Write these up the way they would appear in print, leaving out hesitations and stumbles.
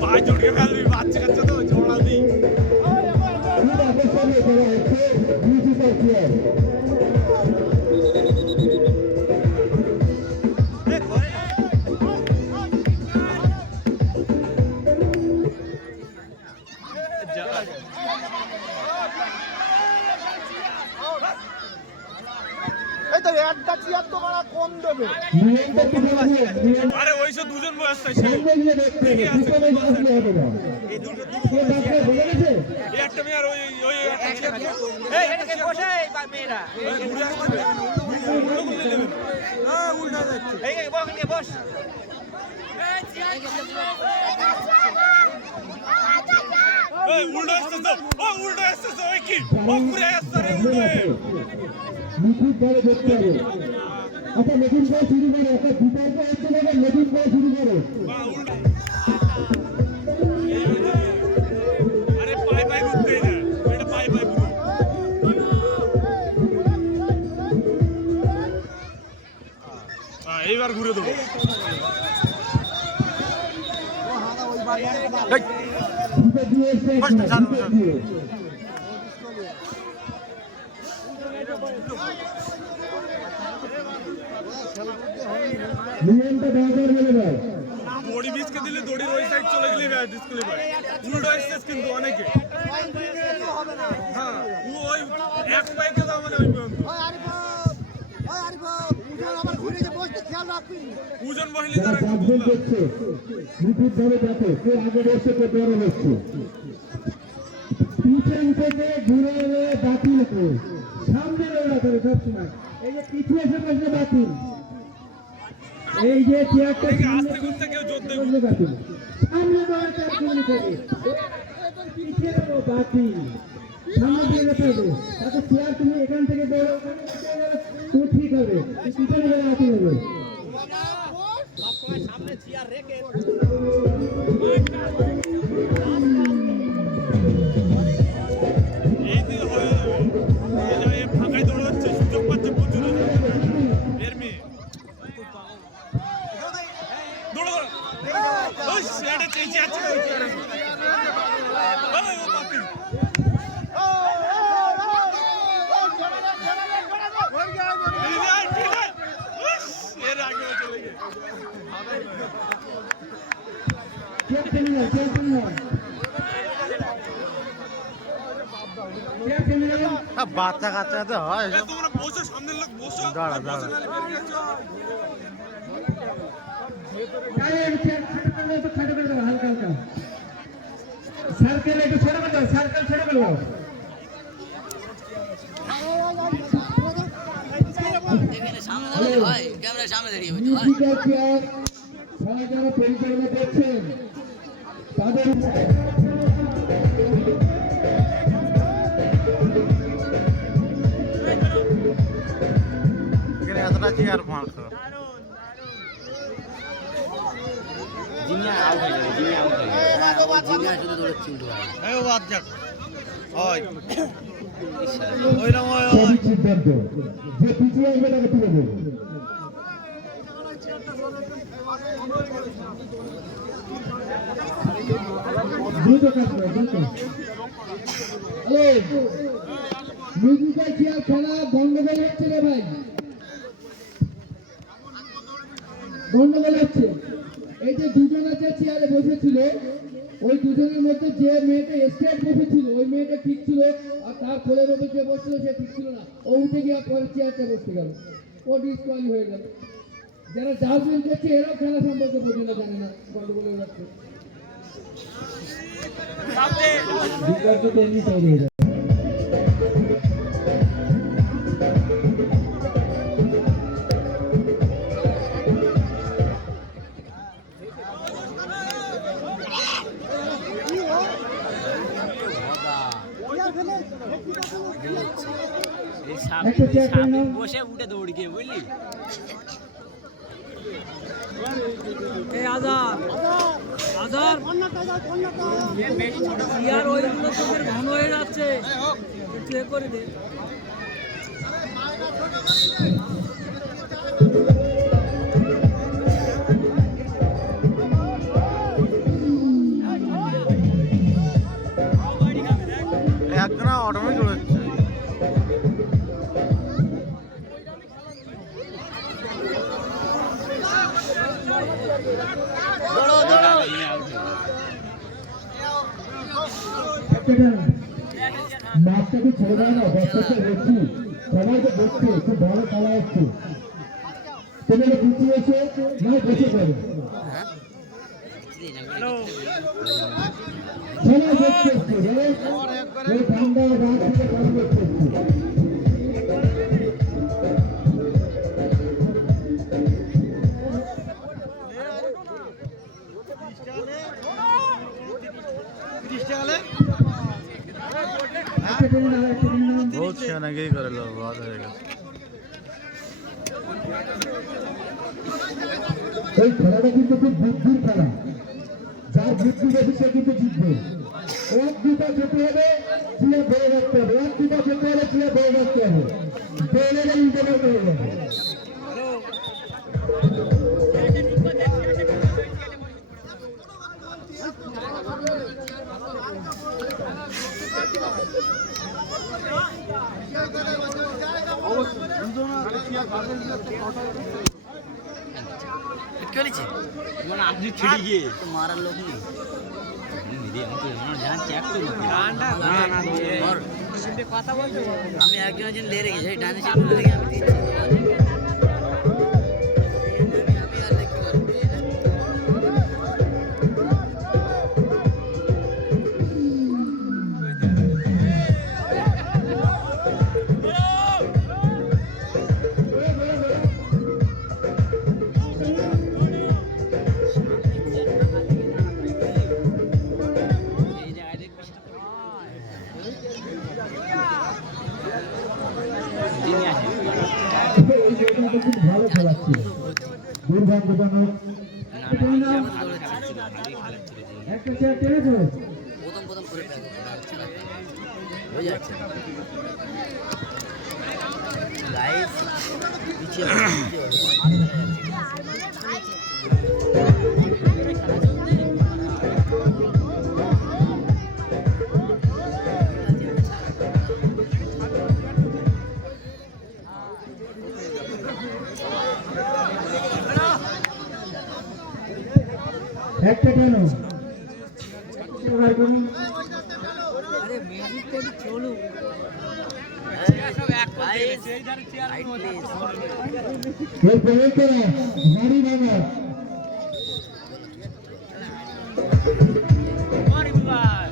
পায়ে জড়কে ফেলবি, বাচ্চা কাচ্চা তো ঝোড়াবি। আরে ওইসব দুজন বয়স একটা মেয়ে আর ওই উল্টো আসতেছে, ও উল্টো আসতেছে, ওই কি ও ঘুরে আসছে রে উল্টো। নিখুঁত ভাবে দেখতে হবে। আচ্ছা নতুন করে শুরু করো, একটা বিতর্ক হচ্ছে না, নতুন করে শুরু করো। আরে পাই পাই ঘুরতে না, এটা পাই পাই ঘুরো। এইবার ঘুরে দেবো। দড়ি বিচকে দিলে দড়ির ওই সাইড চলে গেলে ডিসপ্লে পায়। উল্টো আসছে কিন্তু অনেকে। হ্যাঁ ওই এক পাইকে যাও মানে ওই পর্যন্ত। ওজন বহিলে তারা নিখুঁত ভাবে দেখো কে আগে বসছে কে পরে বসছে। পিছন থেকে ঘুরে বাতিল করে সামনে দৌড়াতে হবে সবসময়। এই যে পিছিয়ে এসে বসলে বাতিল, এই যে চেয়ারটা আস্তে করতে কেউ জোর দেবে বাতিল, সামনে দৌড়াতে হবে, পিছিয়ে দেবো বাতিল, সামনে দিয়ে যেতে হবে। তাতে চেয়ার তুমি এখান থেকে দৌড়ো তো ঠিক হবে, পিছনে গেলে বাতিল হবে। সামনে চেয়ার রেখে ফাঁকায় দৌড়াচ্ছে, সুযোগ পাচ্ছে প্রচুর। এর মেয়ে দৌড়ো ওই সেটা চেয়েছে আছে এর আগে চলে গেছে। বাচ্চা কাচ্চা তো হয়, তোমরা বসো, সামনের লোক বসো। দাঁড়া দাঁড়া হালকা হালকা সার্কেল একটু ছোট করে দাও, সার্কেল ছোট করে দাও। যারা পরিচালনা করছেন তাদের এখানে এতটা চেয়ার মারতো। সিদ্ধান্ত যে পিছিয়ে আসবে তাকে তুলে দেবো। দ্রুত কাজ করো, দ্রুত। মিউজিক্যাল চেয়ার খেলা গন্ডগোল হচ্ছে রে ভাই, গন্ডগোল হচ্ছে। এই যে দুজন আছে চেয়ারে বসেছিল, ওই দুজনের মধ্যে যে মেয়েটা স্টেট বসেছিল ওই মেয়েটা ঠিক ছিল, আর তার কোলের ওপর যে বসছিল সে ঠিক ছিল না। ও উঠে গিয়ে পরে চেয়ারটা বসতে গেল, ও ডিসকোয়ালি হয়ে গেল। যারা ডাস্টবিন করছে এরাও খেলা সম্পর্কে বোঝে না, জানে না, গন্ডগোল হয়ে যাচ্ছে। এমনি তৈরি হয়ে যায়। বসে উঠে দৌড় গিয়ে বুঝলি। ওইগুলো তোদের ঘন হয়ে যাচ্ছে, করে দে। অটোমেটিক উড়ছে। মাছটাকে ছেড়ে দেয় না, দর্শককে বলছি সবাইকে দেখছে খুব ভালো খেলা হচ্ছে। তুমি খুশি হয়েছে না বসে পড়ে সবাই দেখছে ওই ঠান্ডা রাত থেকে সবাই দেখছে। बहुत सियानागी करे लोग बहुत हो गया। এই খেলাটা কিন্তু খুব বুদ্ধির খেলা, যার বুদ্ধি বেশি সে কিন্তু জিতবে। এক দুটা যেতে হবে, চিড়ে ধরে রাখতে হবে, এক দুটা যেতে হবে, চিড়ে ধরে রাখতে হবে, ধরে ইন্টারনেট হয়ে যাবে। আপনি ছিড়ে গিয়ে মারার লোক নেই কথা বলতে আমি একজন লেরে গেছি ডানে সিট লেগে আমি দিচ্ছি। খুব ভালো খেলা ছিল, দুর্ভাগ্যজনক একটা চেয়ার টেনেছো। প্রথম করে হয়ে যাচ্ছে গাইস পিছিয়ে একটা কেন আরে মিউজিক তো চলুক সব এক করে সেই ধারে চেয়ার এর পরে তো হাড়ি ভাঙা মারি বুলাই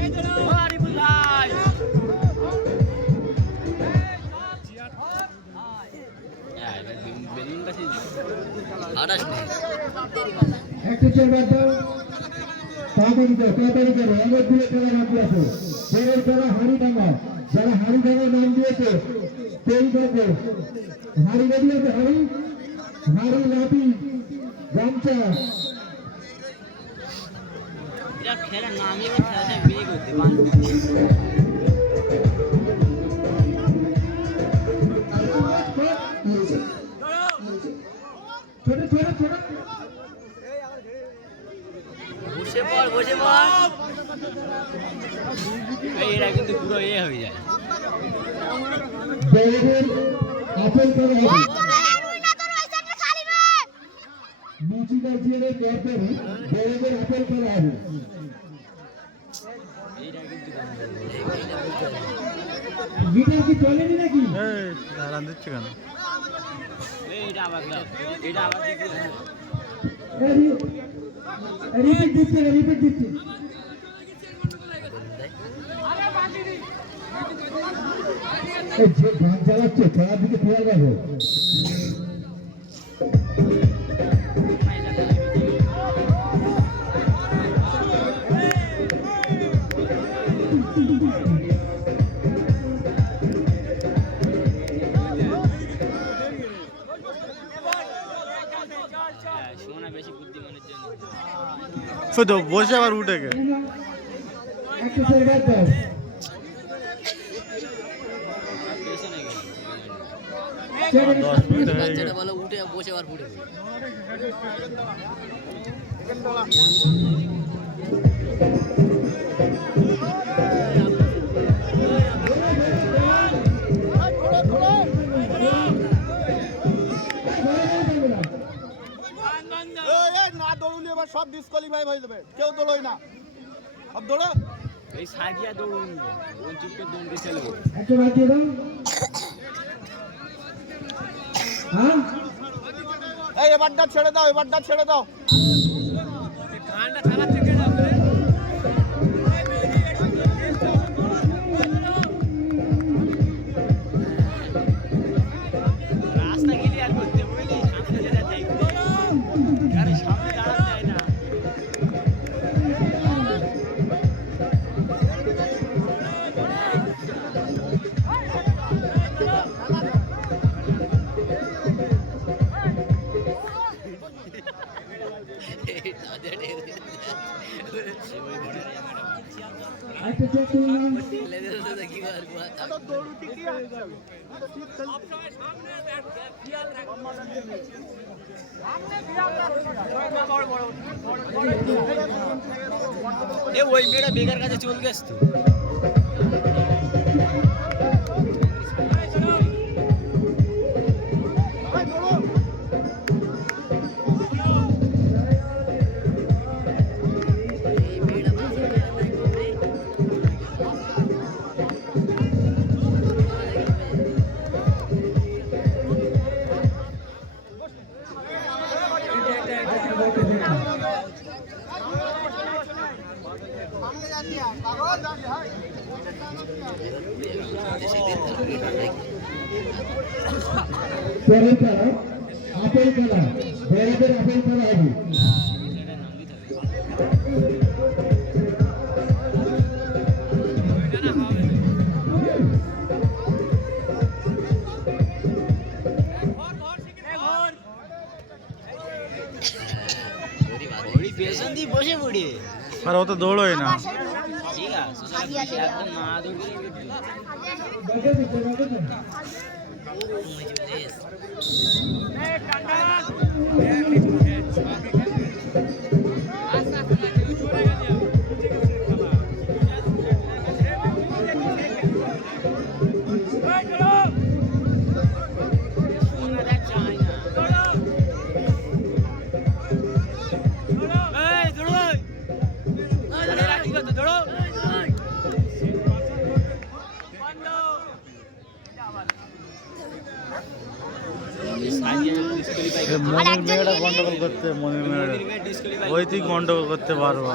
এই ধরো মারি বুলাই বেলুন কাছে আড়াস নেই একটা চেয়ার বাদ দাও, তাড়াতাড়ি করো, অনেকগুলো খেলা বাকি আছে। ছেলের খেলা হাড়ি ভাঙা, যারা হাড়ি ভাঙার নাম দিয়েছে তৈরি করবে। হাড়ি রেডি আছে, হাড়ি লাঠি গামছা। এরা খেলা নামে খেলাটা বিয়ে করতে পারবে ছোট ছোট ছোট বসে পড় এরা কিন্তু পুরো হয়ে যায় আপেল করা হবে মুচিদার জিয়ারের ক্যাপ্টেন বড়দের আপেল করা হবে। গিটার কি চলেনি নাকি? দাঁড়ান দিচ্ছে কেন? রিপিট দিচ্ছে যে গান চালাচ্ছে খেলার দিকে খেয়াল রাখো। তো বসে আবার উঠে গে একটা জায়গায় দাও। 10 মিনিট হয়ে গেছে। বলো উঠে বসে আবার উঠে সব ডিসকোয়ালিফাই হয়ে যাবে, কেউ দৌড়োয় না, সব দৌড়ো। এই সাজিয়া দৌড়ুন বঞ্চিতকে দৌড়তে চলবে। একটা বাদ দিয়ে দাও। হ্যাঁ এই এবারটা ছেড়ে দাও, এবারটা ছেড়ে দাও। গানটা চালাচ্ছে কে না করে? রাস্তা ক্লিয়ার করতে বুঝলি, সামনে যেটা দেখতে আরে সামনে দাঁড়াতে যায় না। একটা চেক করলাম। এত দৌড়ুটি কি আছে? এত ঠিক খেলতে। এ ওই মেয়েটা বেকার কাছে চলে গেছে তো। পরের খেলা আপেল খেলা, বড়দের আপেল খেলা হবে। ওই পেছন দিয়ে বসে পড়ে আর ও তো দৌড়োই না। ঠিক আছে একদম না দৌড়ে বাগে দিতে বাগে দিতে। মনির মেয়েটা গন্ডগোল করতে, মনির মেয়েটা ওই তুই গন্ডগোল করতে পারবো।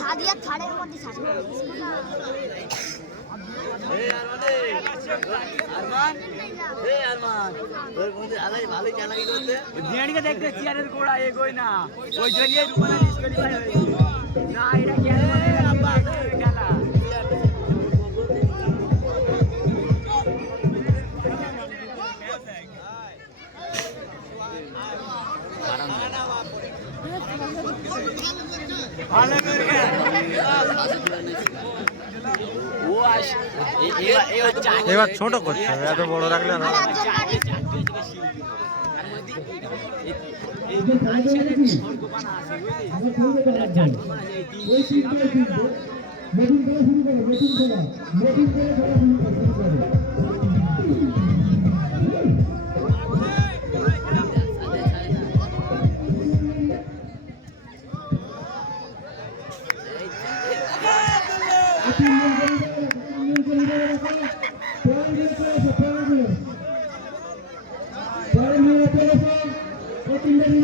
সাদিয়া থাড়ের মধ্যে শাসন দেখতে চেয়ারের গোড়া এগোয় না, ওই জায়গায় না এটা খেলা এবার ছোট করতে হবে, এত বড় রাখলে না। এই যে খেলা দেবে নাকি? আমার খেলবে খেলা। ওই তিনটাই খেলবে। নতুন খেলা শুরু করো, নতুন খেলা। নতুন খেলা খেলা শুরু করো। পরের